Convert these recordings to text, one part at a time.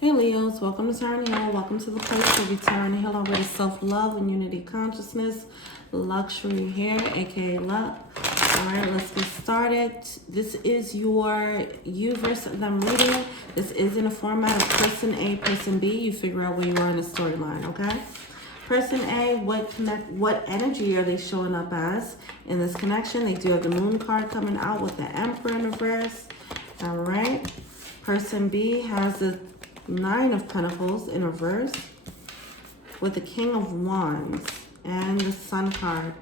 Hey Leos, welcome to Tarot Heal. Welcome to the place where we turn and heal our way to self-love and unity consciousness. Luxury here, aka luck. Alright, let's get started. This is your you versus them reading. This is in a format of person A, person B. You figure out where you are in the storyline, okay? Person A, what energy are they showing up as in this connection? They do have the moon card coming out with the Emperor in reverse. Alright. Person B has the Nine of Pentacles in reverse with the King of Wands and the Sun card.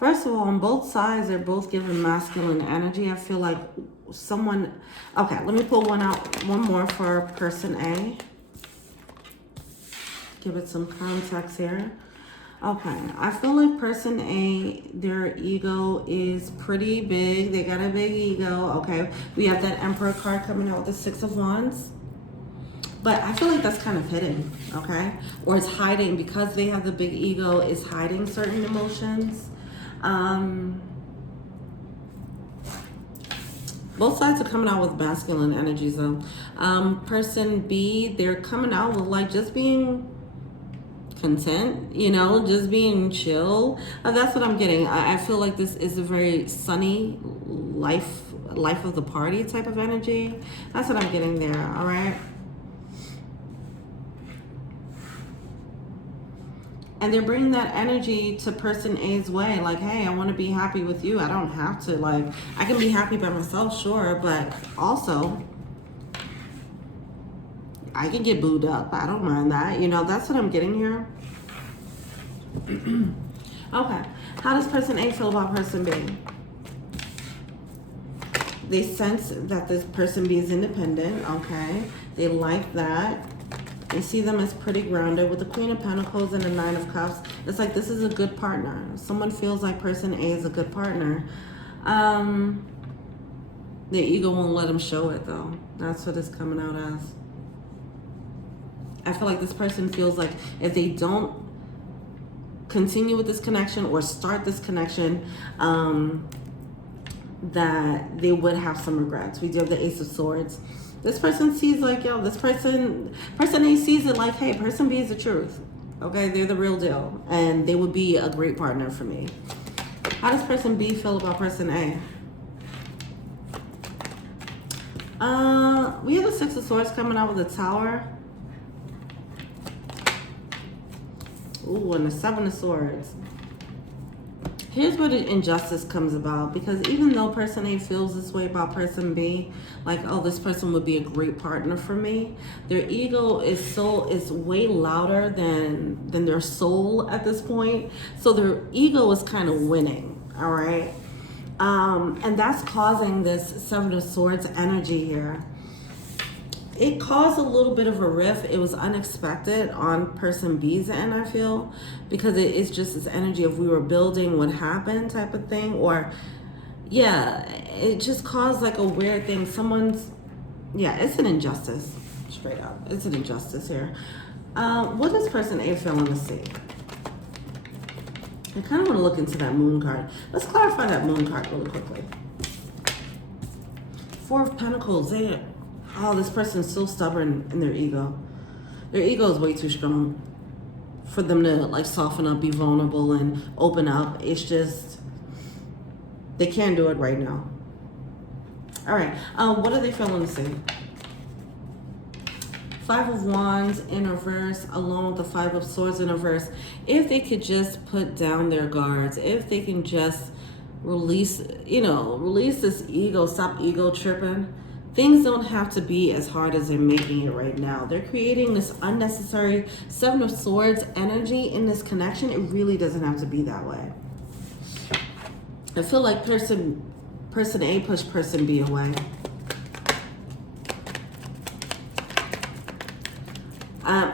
First of all, on both sides, they're both giving masculine energy. I feel like someone... Okay, let me pull one more for person A. Give it some context here. Okay, I feel like person A, their ego is pretty big. They got a big ego, okay? We have that Emperor card coming out with the Six of Wands. But I feel like that's kind of hidden, okay? Or it's hiding because they have the big ego, it's hiding certain emotions. Both sides are coming out with masculine energies though. Person B, they're coming out with like just being content, you know, just being chill. That's what I'm getting. I feel like this is a very sunny life of the party type of energy. That's what I'm getting there. All right. And they're bringing that energy to person A's way. Like, hey, I want to be happy with you. I don't have to, like, I can be happy by myself, sure, but also I can get booed up. I don't mind that. You know, that's what I'm getting here. Okay. How does person A feel about person B? They sense that this person B is independent. Okay. They like that. They see them as pretty grounded with the Queen of Pentacles and the Nine of Cups. It's like this is a good partner. Someone feels like person A is a good partner. Their ego won't let them show it though. That's what it's coming out as. I feel like this person feels like if they don't continue with this connection or start this connection, that they would have some regrets. We do have the Ace of Swords. This person sees like, yo, this person A sees it like, hey, person B is the truth. Okay, they're the real deal. And they would be a great partner for me. How does person B feel about person A? We have the Six of Swords coming out with the Tower. Ooh, and the Seven of Swords. Here's where the injustice comes about, because even though person A feels this way about person B, like, oh, this person would be a great partner for me, their ego is way louder than their soul at this point. So their ego is kind of winning, all right? And that's causing this Seven of Swords energy here. It caused a little bit of a rift. It was unexpected on person B's end, I feel, because it's just this energy of we were building what happened type of thing. Or, yeah, it just caused like a weird thing. It's an injustice, straight up. It's an injustice here. What does person A feel on the sea? I kind of want to look into that moon card. Let's clarify that moon card really quickly. Four of Pentacles, oh, this person's so stubborn in their ego. Their ego is way too strong for them to like soften up, be vulnerable, and open up. It's just, they can't do it right now. All right, what are they feeling to see? Five of Wands in reverse, along with the Five of Swords in reverse. If they could just put down their guards, if they can just release this ego, stop ego tripping, things don't have to be as hard as they're making it right now. They're creating this unnecessary Seven of Swords energy in this connection. It really doesn't have to be that way. I feel like person A pushed person B away.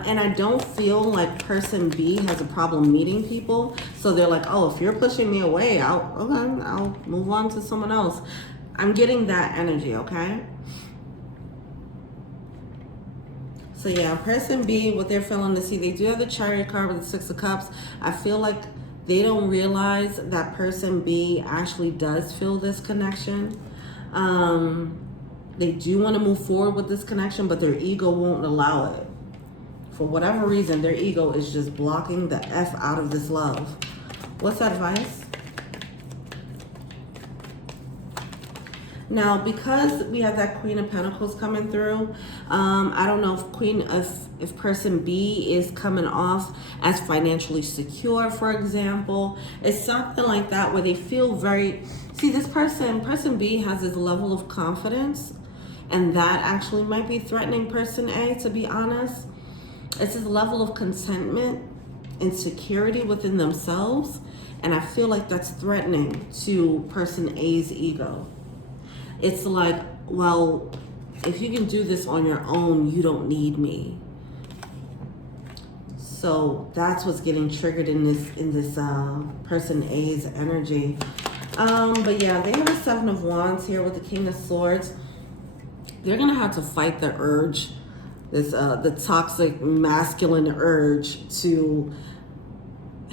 And I don't feel like person B has a problem meeting people. So they're like, oh, if you're pushing me away, I'll move on to someone else. I'm getting that energy, okay? So yeah, person B, what they're feeling to see, they do have the Chariot card with the Six of Cups. I feel like They don't realize that person B actually does feel this connection. They do want to move forward with this connection, but their ego won't allow it. For whatever reason, their ego is just blocking the F out of this love. What's that advice? Now, because we have that Queen of Pentacles coming through, I don't know if person B is coming off as financially secure, for example. It's something like that where they feel very... See, this person B has this level of confidence, and that actually might be threatening person A, to be honest. It's this level of contentment and security within themselves, and I feel like that's threatening to person A's ego. It's like, well, if you can do this on your own, you don't need me. So that's what's getting triggered in this person A's energy. But yeah, they have a Seven of Wands here with the King of Swords. They're gonna have to fight the urge, the toxic masculine urge to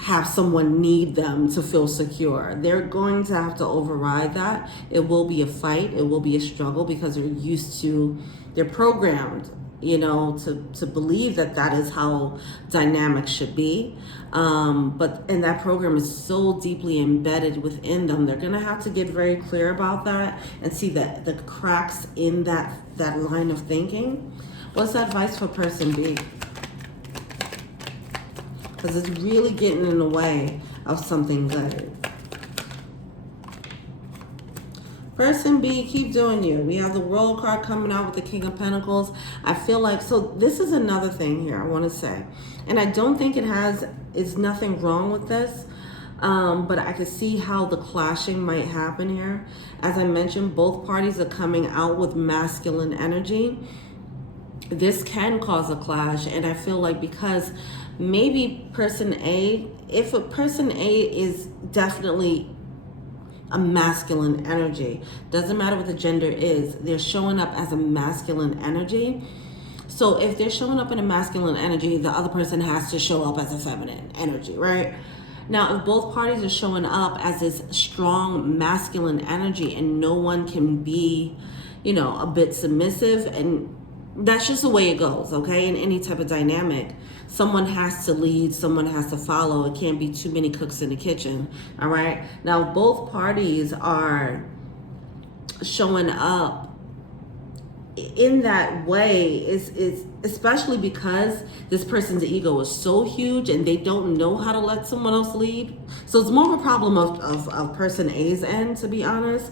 have someone need them to feel secure. They're going to have to override that. It will be a fight. It will be a struggle because they're programmed, you know, to believe that that is how dynamics should be. And that program is so deeply embedded within them. They're going to have to get very clear about that and see the cracks in that line of thinking. What's the advice for person B? Because it's really getting in the way of something good. Person B, keep doing you. We have the World card coming out with the King of Pentacles. I feel like, so this is another thing here I want to say. And I don't think it's nothing wrong with this. But I could see how the clashing might happen here. As I mentioned, both parties are coming out with masculine energy. This can cause a clash. And I feel like because maybe person A, if a person A is definitely a masculine energy, doesn't matter what the gender is, they're showing up as a masculine energy. So if they're showing up in a masculine energy, the other person has to show up as a feminine energy, right? Now, if both parties are showing up as this strong masculine energy and no one can be, you know, a bit submissive, and that's just the way it goes, okay? In any type of dynamic, someone has to lead, someone has to follow. It can't be too many cooks in the kitchen, all right? Now, both parties are showing up in that way, is especially because this person's ego is so huge and they don't know how to let someone else lead. So it's more of a problem of person A's end, to be honest.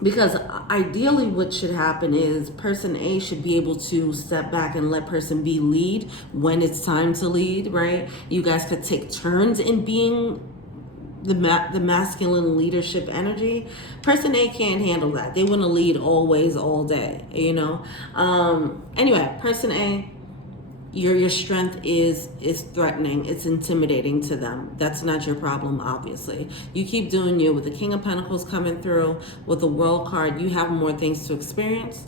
Because ideally what should happen is person A should be able to step back and let person B lead when it's time to lead, right? You guys could take turns in being the masculine leadership energy. Person A can't handle that. They want to lead always, all day, you know? Anyway, person A, your strength is threatening. It's intimidating to them. That's not your problem, obviously. You keep doing you with the King of Pentacles coming through, with the World card. You have more things to experience.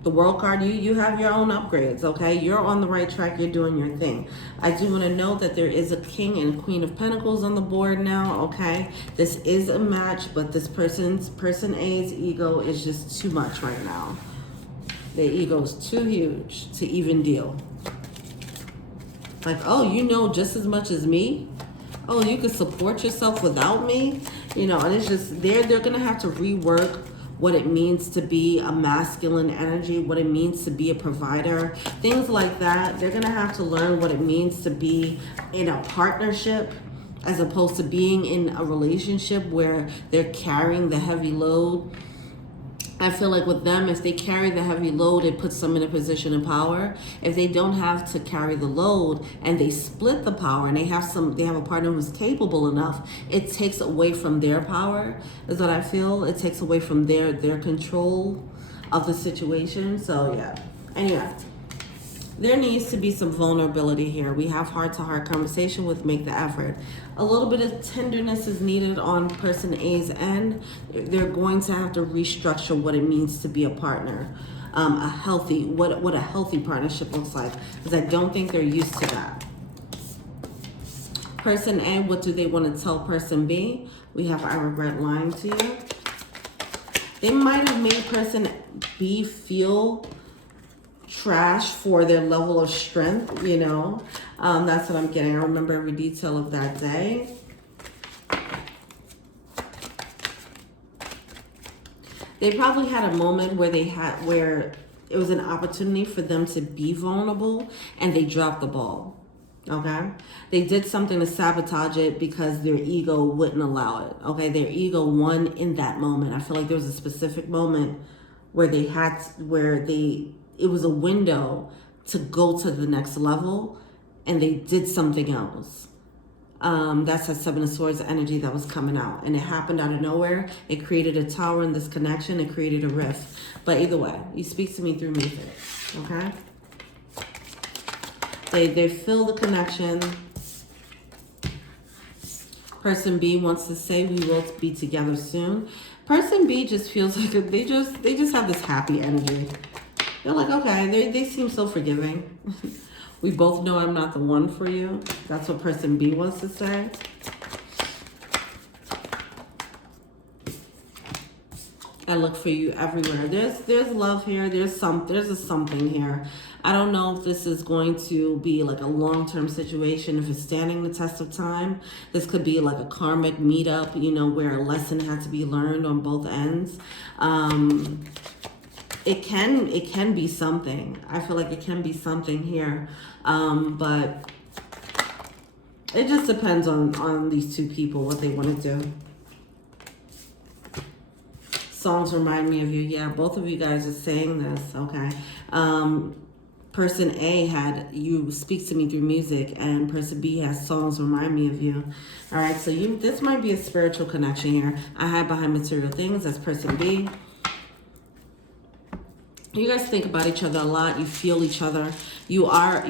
The World card, you have your own upgrades, okay? You're on the right track. You're doing your thing. I do want to note that there is a King and Queen of Pentacles on the board now, okay? This is a match, but this person A's ego is just too much right now. Their ego is too huge to even deal. Like, oh, you know just as much as me? Oh, you can support yourself without me? You know, and it's just, they're going to have to rework what it means to be a masculine energy, what it means to be a provider, things like that. They're going to have to learn what it means to be in a partnership as opposed to being in a relationship where they're carrying the heavy load. I feel like with them, if they carry the heavy load, it puts them in a position of power. If they don't have to carry the load and they split the power and they have a partner who's capable enough, it takes away from their power, is what I feel. It takes away from their control of the situation. So yeah, anyway, there needs to be some vulnerability here. We have heart-to-heart conversation with make the effort. A little bit of tenderness is needed on person A's end. They're going to have to restructure what it means to be a partner. What a healthy partnership looks like, because I don't think they're used to that. Person A, what do they want to tell person B? We have, I regret lying to you. They might have made person B feel trash for their level of strength, you know. That's what I'm getting. I remember every detail of that day. They probably had a moment where it was an opportunity for them to be vulnerable and they dropped the ball. Okay? They did something to sabotage it because their ego wouldn't allow it. Okay? Their ego won in that moment. I feel like there was a specific moment where it was a window to go to the next level and they did something else. That's that Seven of Swords energy that was coming out, and it happened out of nowhere. It created a tower in this connection. It created a rift. But either way, you speak to me through music. Okay? They feel the connection. Person B wants to say we will be together soon. Person B just feels like they just have this happy energy. They're like, okay, they seem so forgiving. We both know I'm not the one for you. That's what person B wants to say. I look for you everywhere. There's love here. There's a something here. I don't know if this is going to be like a long-term situation, if it's standing the test of time. This could be like a karmic meetup, you know, where a lesson had to be learned on both ends. It can be something. I feel like it can be something here. But it just depends on these two people, what they want to do. Songs remind me of you. Yeah, both of you guys are saying this. Okay. Person A had you speak to me through music, and person B has songs remind me of you. All right. So this might be a spiritual connection here. I hide behind material things. That's person B. You guys think about each other a lot. You feel each other. You are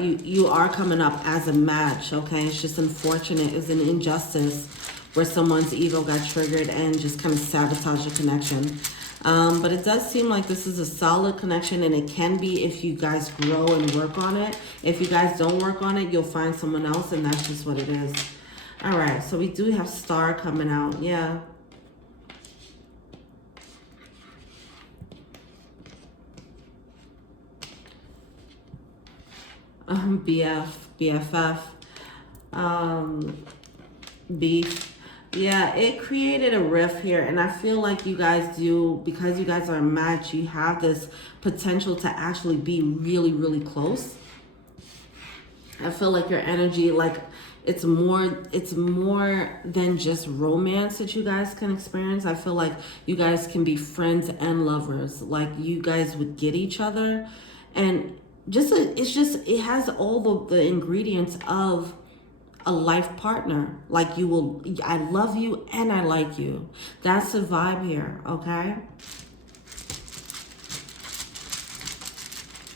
coming up as a match, okay? It's just unfortunate. It's an injustice where someone's ego got triggered and just kind of sabotaged the connection. But it does seem like this is a solid connection, and it can be if you guys grow and work on it. If you guys don't work on it, you'll find someone else, and that's just what it is. All right, so we do have Star coming out. Yeah. BFF, beef. Yeah, it created a rift here, and I feel like you guys do, because you guys are a match, you have this potential to actually be really, really close. I feel like your energy, like it's more than just romance that you guys can experience. I feel like you guys can be friends and lovers. Like you guys would get each other, and it has all the ingredients of a life partner. Like I love you and I like you. That's the vibe here, okay?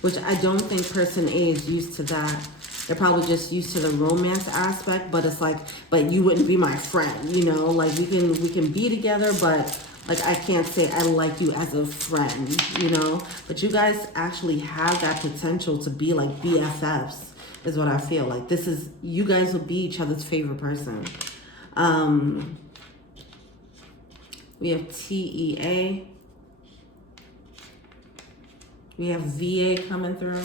Which I don't think person A is used to that. They're probably just used to the romance aspect, but it's like, but you wouldn't be my friend, you know? Like we can be together, but like, I can't say I like you as a friend, you know? But you guys actually have that potential to be like BFFs, is what I feel. Like you guys will be each other's favorite person. We have TEA. We have VA coming through.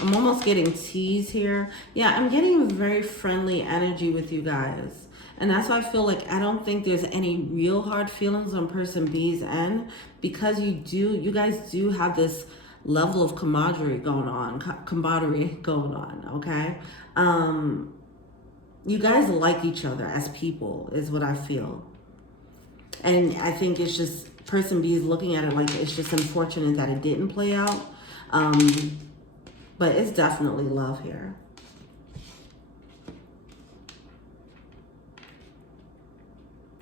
I'm almost getting T's here. Yeah, I'm getting a very friendly energy with you guys. And that's why I feel like I don't think there's any real hard feelings on person B's end, because you guys do have this level of camaraderie going on, okay? You guys like each other as people, is what I feel. And I think it's just, person B is looking at it like it's just unfortunate that it didn't play out. But it's definitely love here.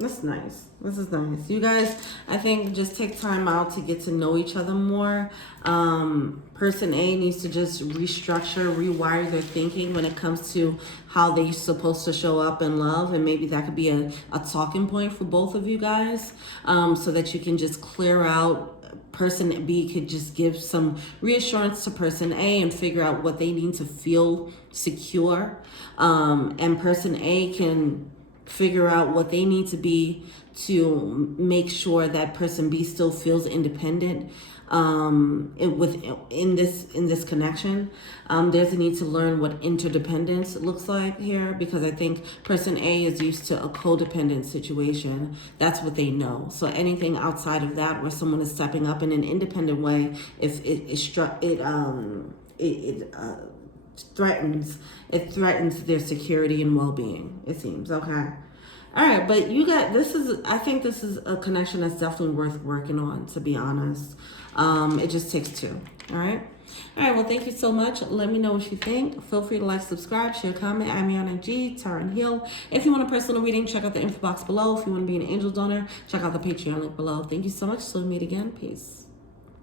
That's nice. This is nice. You guys, I think, just take time out to get to know each other more. Person A needs to just restructure, rewire their thinking when it comes to how they're supposed to show up in love. And maybe that could be a talking point for both of you guys, so that you can just clear out person B could just give some reassurance to person A and figure out what they need to feel secure. And person A can figure out what they need to be to make sure that person B still feels independent in this connection. There's a need to learn what interdependence looks like here, because I think person A is used to a codependent situation. That's what they know. So anything outside of that, where someone is stepping up in an independent way, if it threatens their security and well-being, it seems. Okay. All right, but you got, I think this is a connection that's definitely worth working on, to be honest. It just takes two. All right. All right. Well, thank you so much. Let me know what you think. Feel free to like, subscribe, share, comment. I'm on IG, Taryn Hill. If you want a personal reading, check out the info box below. If you want to be an angel donor, check out the Patreon link below. Thank you so much. So we meet again. Peace.